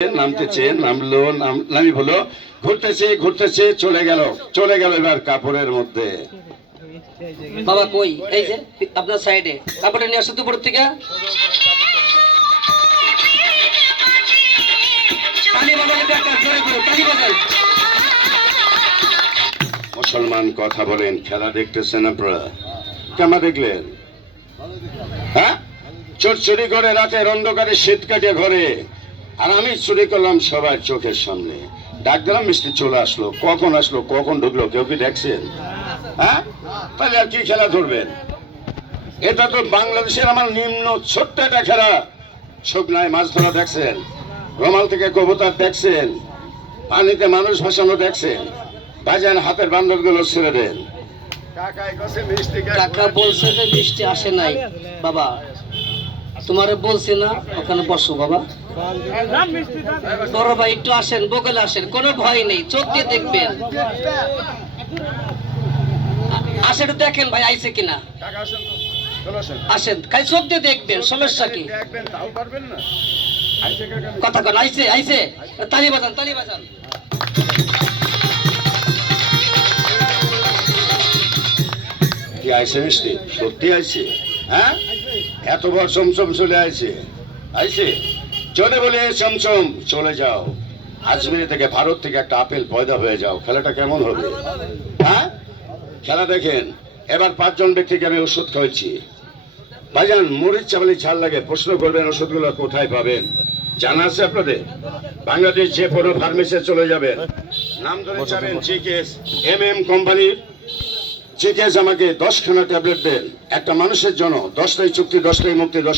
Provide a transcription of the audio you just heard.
নামতেছে, নামলো, নামি হলো, ঘুরতেছে ঘুরতেছে, চলে গেল এবার কাপড়ের মধ্যে। বাবা কই? এই যে আপনার সাইডে কাপড়টা নিয়ে আসো তো উপর থেকে। তালি বাজালে দেখা, জোরে করে তালি বাজাই। মুসলমান কথা বলেন, খেলা দেখতেছেন আপনারা? কেমন দেখলেন? হ্যাঁ, চুরি করে রাতের অন্ধকারে শীত কাটে ঘরে, আর আমি চুরি করলাম সবার চোখের সামনে। ডাক দিলাম, মিষ্টি চলে আসলো। কখন আসলো, কখন ঢুকলো, কেউ কি দেখছেন? হ্যাঁ, তাহলে আর কি খেলা ধরবেন? এটা তো বাংলাদেশের আমার নিম্ন ছোট্ট একটা খেলা। শুকনায় মাছ ধরা দেখছেন, রোমাল থেকে কবুতর দেখছেন, পানিতে মানুষ ভাসানো দেখছেন। বাজান হাতের বান্দর গুলো ছেড়ে দেন। কাকা বলছে যে বৃষ্টি আসে নাই। বাবা তোমারে বলছি না ওখানে বসো বাবা। বড় ভাই একটু আসেন, বগলে আসেন, কোনো ভয় নেই, চোখ দিয়ে দেখবেন। আসেন দেখেন ভাই আইছে কিনা, আসেন খালি চোখ দিয়ে দেখবেন, সমস্যা কি? কথা কন, আইছে আইছে, তালি বাজান তালি বাজান। কি আইছে মিষ্টি? সত্যি আইছে? হ্যাঁ, এত বড় চমচম চলে আইছে। চলে বলে চমচম চলে যাও, আজমির থেকে, ভারত থেকে একটা আপেল পয়দা হয়ে যাও। খেলাটা কেমন হবে? হ্যাঁ, খেলা দেখেন। এবার 5 জন ব্যক্তিকে আমি ওষুধ খাওয়াচ্ছি। ভাইজান মরিচ চাপালি ঝাল লাগে, প্রশ্ন করবেন ওষুধগুলো কোথায় পাবেন? জানা আছে আপনাদের? বাংলাদেশ যে কোনো ফার্মেসিতে চলে যাবেন, নাম ধরে যাবেন জিকেএস MM কোম্পানির। জিকেএস আমাকে 10খানা ট্যাবলেট দেন, একটা মানুষের জন্য। 10টাই চুক্তি, 10টাই মুক্তি।